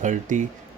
30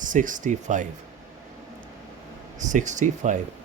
65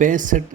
65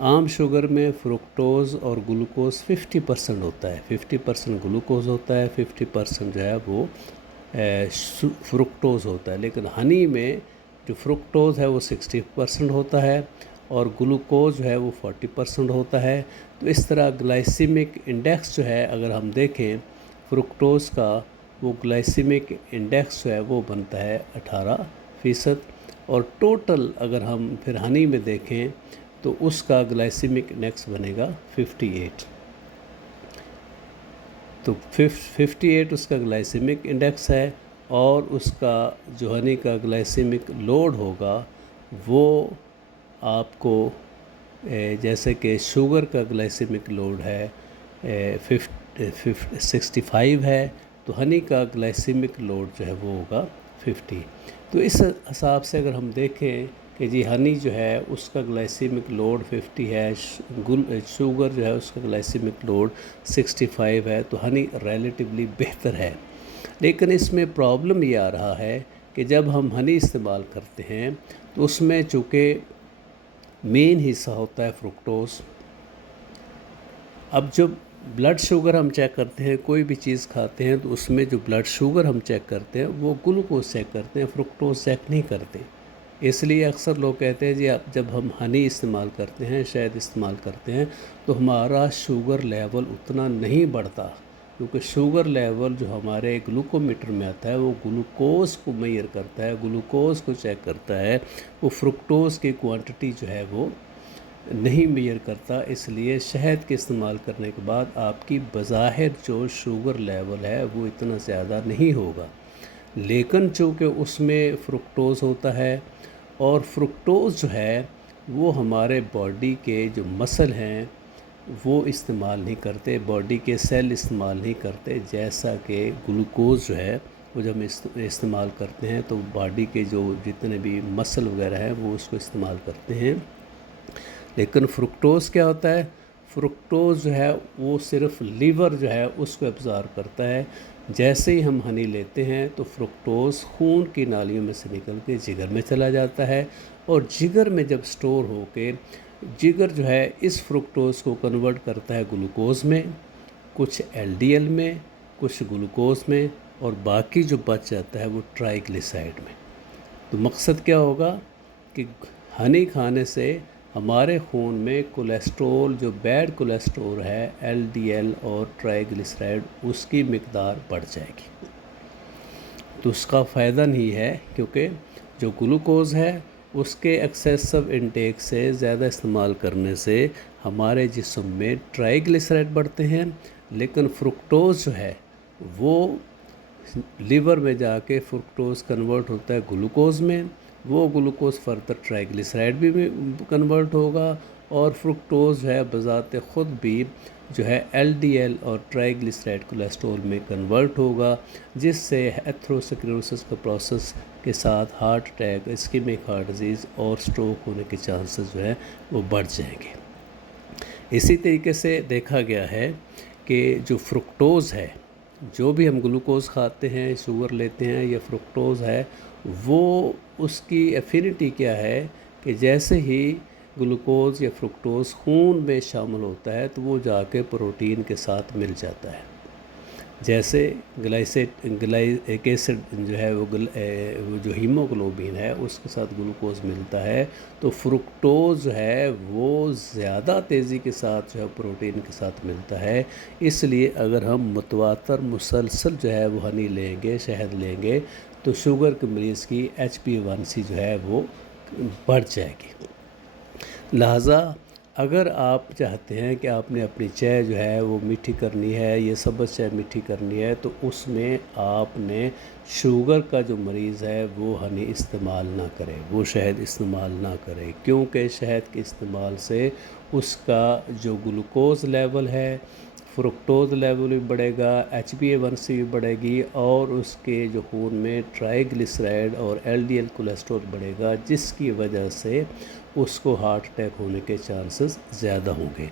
عام شوگر میں فرکٹوز اور گلوکوز 50% ہوتا ہے، 50% گلوکوز ہوتا ہے، 50% جو ہے وہ فرکٹوز ہوتا ہے، لیکن ہنی میں جو فرکٹوز ہے وہ 60% ہوتا ہے اور گلوکوز جو ہے وہ 40% ہوتا ہے۔ تو اس طرح گلائسیمک انڈیکس جو ہے اگر ہم دیکھیں فرکٹوز کا، وہ گلائسیمک انڈیکس جو ہے وہ بنتا ہے 18%، اور ٹوٹل اگر ہم پھر ہنی میں دیکھیں تو اس کا گلائسیمک انڈیکس بنے گا 58۔ تو 58 اس کا گلائسیمک انڈیکس ہے، اور اس کا جو ہنی کا گلائسیمک لوڈ ہوگا وہ آپ کو جیسے کہ شوگر کا گلائسیمک لوڈ ہے 65 ہے، تو ہنی کا گلائسیمک لوڈ جو ہے وہ ہوگا 50۔ تو اس حساب سے اگر ہم دیکھیں کہ جی ہنی جو ہے اس کا گلائسیمک لوڈ 50 ہے، شوگر جو ہے اس کا گلائسیمک لوڈ 65 ہے، تو ہنی ریلیٹیولی بہتر ہے۔ لیکن اس میں پرابلم یہ آ رہا ہے کہ جب ہم ہنی استعمال کرتے ہیں تو اس میں چونکہ مین حصہ ہوتا ہے فرکٹوز۔ اب جب بلڈ شوگر ہم چیک کرتے ہیں، کوئی بھی چیز کھاتے ہیں تو اس میں جو بلڈ شوگر ہم چیک کرتے ہیں وہ گلوکوز چیک کرتے ہیں، فرکٹوز چیک نہیں کرتے۔ اس لیے اکثر لوگ کہتے ہیں جی جب ہم ہنی استعمال کرتے ہیں، شہد استعمال کرتے ہیں، تو ہمارا شوگر لیول اتنا نہیں بڑھتا، کیونکہ شوگر لیول جو ہمارے گلوکومیٹر میں آتا ہے وہ گلوکوز کو میئر کرتا ہے، گلوکوز کو چیک کرتا ہے، وہ فرکٹوز کی کوانٹٹی جو ہے وہ نہیں میئر کرتا۔ اس لیے شہد کے استعمال کرنے کے بعد آپ کی بظاہر جو شوگر لیول ہے وہ اتنا زیادہ نہیں ہوگا، لیکن چونکہ اس میں فرکٹوز ہوتا ہے، اور فرکٹوز جو ہے وہ ہمارے باڈی کے جو مسل ہیں وہ استعمال نہیں کرتے، باڈی کے سیل استعمال نہیں کرتے، جیسا کہ گلوکوز جو ہے وہ جب ہم استعمال کرتے ہیں تو باڈی کے جو جتنے بھی مسل وغیرہ ہیں وہ اس کو استعمال کرتے ہیں۔ لیکن فرکٹوز کیا ہوتا ہے؟ فرکٹوز جو ہے وہ صرف لیور جو ہے اس کو ابزارب کرتا ہے۔ جیسے ہی ہم ہنی لیتے ہیں تو فرکٹوز خون کی نالیوں میں سے نکل کے جگر میں چلا جاتا ہے، اور جگر میں جب سٹور ہو کے جگر جو ہے اس فرکٹوز کو کنورٹ کرتا ہے گلوکوز میں، کچھ LDL میں، کچھ گلوکوز میں، اور باقی جو بچ جاتا ہے وہ ٹرائیگلیسرائڈ میں۔ تو مقصد کیا ہوگا کہ ہنی کھانے سے ہمارے خون میں کولیسٹرول، جو بیڈ کولیسٹرول ہے LDL اور ٹرائیگلیسرائڈ، اس کی مقدار بڑھ جائے گی۔ تو اس کا فائدہ نہیں ہے، کیونکہ جو گلوکوز ہے اس کے ایکسیسو انٹیک سے، زیادہ استعمال کرنے سے ہمارے جسم میں ٹرائیگلیسرائڈ بڑھتے ہیں، لیکن فرکٹوز جو ہے وہ لیور میں جا کے فرکٹوز کنورٹ ہوتا ہے گلوکوز میں، وہ گلوکوز فردر ٹرائیگلیسرائڈ بھی کنورٹ ہوگا، اور فرکٹوز جو ہے بذات خود بھی جو ہے LDL اور ٹرائیگلیسرائڈ کولیسٹرول میں کنورٹ ہوگا، جس سے ایتھروسکلیروسس کا پروسیس کے ساتھ ہارٹ اٹیک، اسکیمک ہارٹ ڈیزیز اور سٹروک ہونے کے چانسز جو ہے وہ بڑھ جائیں گے۔ اسی طریقے سے دیکھا گیا ہے کہ جو فرکٹوز ہے، جو بھی ہم گلوکوز کھاتے ہیں، شوگر لیتے ہیں، یا فرکٹوز ہے، وہ اس کی ایفینٹی کیا ہے کہ جیسے ہی گلوکوز یا فرکٹوز خون میں شامل ہوتا ہے تو وہ جا کے پروٹین کے ساتھ مل جاتا ہے۔ جیسے گلائک ایسڈ جو ہے وہ جو ہیموگلوبین ہے اس کے ساتھ گلوکوز ملتا ہے، تو فرکٹوز جو ہے وہ زیادہ تیزی کے ساتھ جو ہے پروٹین کے ساتھ ملتا ہے۔ اس لیے اگر ہم متواتر مسلسل جو ہے وہ ہنی لیں گے، شہد لیں گے، تو شوگر کے مریض کی HbA1c جو ہے وہ بڑھ جائے گی۔ لہٰذا اگر آپ چاہتے ہیں کہ آپ نے اپنی چائے جو ہے وہ میٹھی کرنی ہے، یہ سبز چائے میٹھی کرنی ہے، تو اس میں آپ نے شوگر کا جو مریض ہے وہ ہنی استعمال نہ کرے، وہ شہد استعمال نہ کرے، کیونکہ شہد کے استعمال سے اس کا جو گلوکوز لیول ہے، فرکٹوز لیول بھی بڑھے گا، HbA1c بھی بڑھے گی، اور اس کے جو خون میں ٹرائیگلیسرائڈ اور LDL کولیسٹرول بڑھے گا، جس کی وجہ سے اس کو ہارٹ اٹیک ہونے کے چانسز زیادہ ہوں گے۔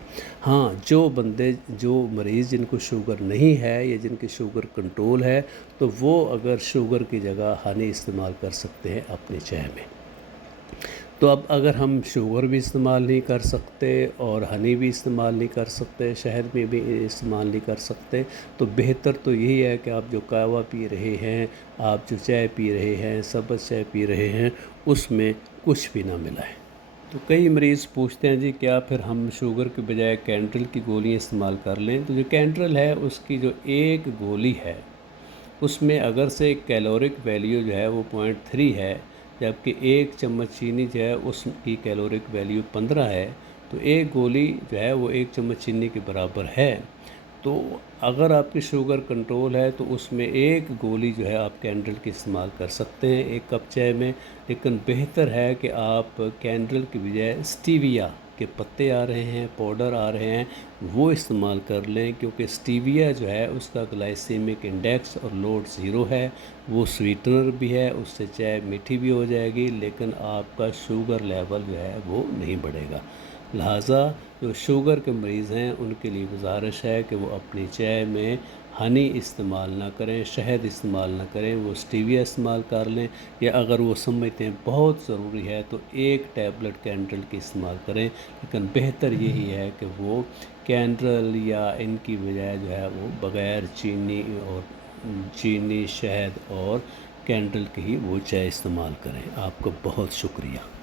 ہاں، جو مریض جن کو شوگر نہیں ہے یا جن کی شوگر کنٹرول ہے، تو وہ اگر شوگر کی جگہ ہنی استعمال کر سکتے ہیں اپنی چائے میں۔ تو اب اگر ہم شوگر بھی استعمال نہیں کر سکتے اور ہنی بھی استعمال نہیں کر سکتے، شہد میں بھی استعمال نہیں کر سکتے، تو بہتر تو یہی ہے کہ آپ جو قہوہ پی رہے ہیں، آپ جو چائے پی رہے ہیں، سبز چائے پی رہے ہیں، اس میں کچھ بھی نہ ملائیں۔ تو کئی مریض پوچھتے ہیں جی کیا پھر ہم شوگر کے بجائے کینٹرل کی گولیاں استعمال کر لیں؟ تو جو کینٹرل ہے اس کی جو ایک گولی ہے اس میں اگر سے کیلورک ویلیو جو ہے وہ 0.3 ہے، جبکہ ایک چمچ چینی جو ہے اس کی کیلورک ویلیو 15 ہے، تو ایک گولی جو ہے وہ ایک چمچ چینی کے برابر ہے۔ تو اگر آپ کی شوگر کنٹرول ہے تو اس میں ایک گولی جو ہے آپ کینڈل کی استعمال کر سکتے ہیں ایک کپ چائے میں، لیکن بہتر ہے کہ آپ کینڈل کی بجائے اسٹیویا کے پتے آ رہے ہیں، پاؤڈر آ رہے ہیں، وہ استعمال کر لیں، کیونکہ اسٹیویا جو ہے اس کا گلائسیمک انڈیکس اور لوڈ 0 ہے، وہ سویٹنر بھی ہے، اس سے چائے میٹھی بھی ہو جائے گی، لیکن آپ کا شوگر لیول جو ہے وہ نہیں بڑھے گا۔ لہٰذا جو شوگر کے مریض ہیں ان کے لیے گزارش ہے کہ وہ اپنی چائے میں ہنی استعمال نہ کریں، شہد استعمال نہ کریں، وہ اسٹیویا استعمال کر لیں، یا اگر وہ سمجھتے ہیں بہت ضروری ہے تو ایک ٹیبلٹ کینڈل کی استعمال کریں، لیکن بہتر یہی ہے کہ وہ کینڈل یا ان کی بجائے جو ہے وہ بغیر چینی، شہد اور کینڈل کی ہی وہ چائے استعمال کریں۔ آپ کو بہت شکریہ۔